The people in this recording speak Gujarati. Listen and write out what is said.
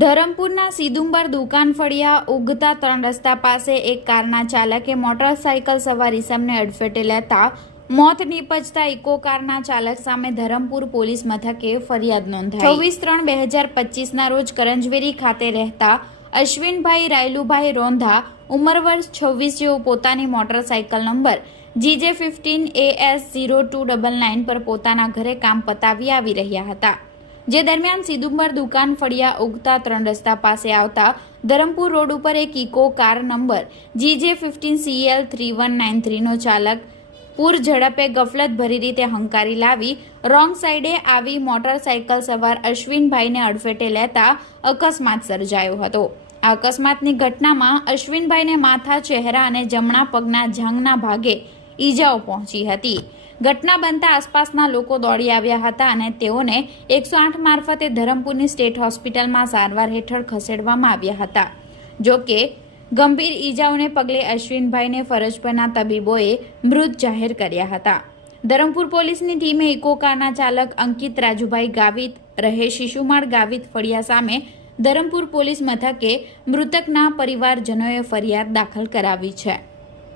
ધરમપુરના સિદુંબર દુકાન ફળિયા ઉગતા ત્રણ રસ્તા પાસે એક કારના ચાલકે મોટરસાયકલ સવાર ઇસમને અડફેટે લેતા મોત નીપજતા ઇકો કારના ચાલક સામે ધરમપુર પોલીસ મથકે ફરિયાદ નોંધાઈ. છવ્વીસ ત્રણ બે હજાર પચીસના રોજ કરંજવેરી ખાતે રહેતા અશ્વિનભાઈ રાયલુભાઈ રોંધા ઉંમર વર્ષ છવ્વીસ જેઓ પોતાની motorcycle number GJ fifteen AS zero two double nine પર પોતાના ઘરે કામ પતાવી આવી રહ્યા હતા. જે દરમિયાન સિદુંબર દુકાન ફળિયા ઉગતા ત્રણ રસ્તા પાસે આવતા ધરમપુર રોડ ઉપર એક Eeco car number GJ fifteen CL three one nine થ્રીનો ચાલક પૂર ઝડપે ગફલત ભરી રીતે હંકારી લાવી રોંગ સાઈડે આવી મોટરસાયકલ સવાર અશ્વિનભાઈને અડફેટે લેતા અકસ્માત સર્જાયો હતો. અકસ્માતની ઘટનામાં અશ્વિનભાઈને માથા, ચહેરા અને જમણા પગના જાંઘના ભાગે ઈજાઓ પહોંચી હતી. ઘટના બનતા આસપાસના લોકો દોડી આવ્યા હતા અને તેઓને એકસો આઠ મારફતે ધરમપુરની સ્ટેટ હોસ્પિટલમાં સારવાર હેઠળ ખસેડવામાં આવ્યા હતા. જો કે, ગંભીર ઈજાઓને પગલે અશ્વિનભાઈને ફરજ પરના તબીબોએ મૃત જાહેર કર્યા હતા. ધરમપુર પોલીસની ટીમે ઇકો કારના ચાલક અંકિત રાજુભાઈ ગાવિત રહે શિશુમાળ ગાવિત ફળિયા સામે ધરમપુર પોલીસ મથકે મૃતકના પરિવારજનોએ ફરિયાદ દાખલ કરાવી છે.